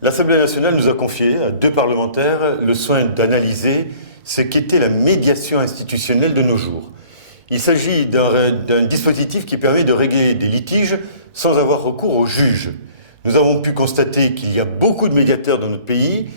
L'Assemblée nationale nous a confié, à 2 parlementaires, le soin d'analyser ce qu'était la médiation institutionnelle de nos jours. Il s'agit d'un dispositif qui permet de régler des litiges sans avoir recours au juge. Nous avons pu constater qu'il y a beaucoup de médiateurs dans notre pays,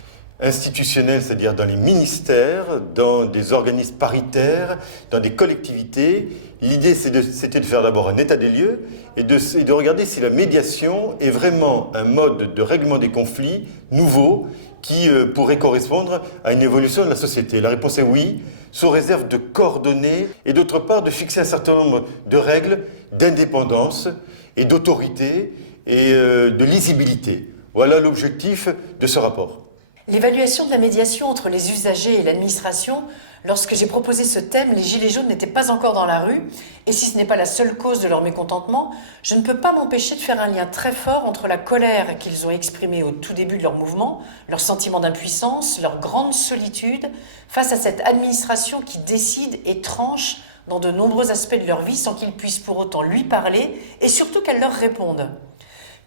institutionnels, c'est-à-dire dans les ministères, dans des organismes paritaires, dans des collectivités. L'idée, c'était de faire d'abord un état des lieux et de regarder si la médiation est vraiment un mode de règlement des conflits nouveau qui pourrait correspondre à une évolution de la société. La réponse est oui, sous réserve de coordonner et d'autre part de fixer un certain nombre de règles d'indépendance et d'autorité et de lisibilité. Voilà l'objectif de ce rapport. L'évaluation de la médiation entre les usagers et l'administration, lorsque j'ai proposé ce thème, les Gilets jaunes n'étaient pas encore dans la rue, et si ce n'est pas la seule cause de leur mécontentement, je ne peux pas m'empêcher de faire un lien très fort entre la colère qu'ils ont exprimée au tout début de leur mouvement, leur sentiment d'impuissance, leur grande solitude, face à cette administration qui décide et tranche dans de nombreux aspects de leur vie sans qu'ils puissent pour autant lui parler, et surtout qu'elle leur réponde.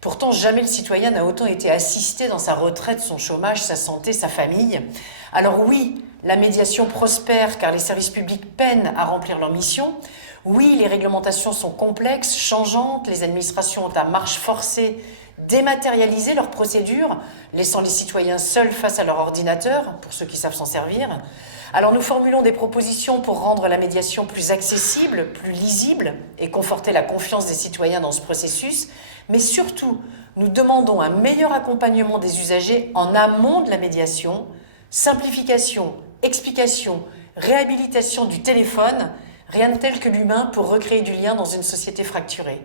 Pourtant, jamais le citoyen n'a autant été assisté dans sa retraite, son chômage, sa santé, sa famille. Alors oui, la médiation prospère car les services publics peinent à remplir leur mission. Oui, les réglementations sont complexes, changeantes, les administrations ont à marche forcée dématérialiser leurs procédures, laissant les citoyens seuls face à leur ordinateur, pour ceux qui savent s'en servir. Alors nous formulons des propositions pour rendre la médiation plus accessible, plus lisible et conforter la confiance des citoyens dans ce processus. Mais surtout, nous demandons un meilleur accompagnement des usagers en amont de la médiation, simplification, explication, réhabilitation du téléphone, rien de tel que l'humain pour recréer du lien dans une société fracturée.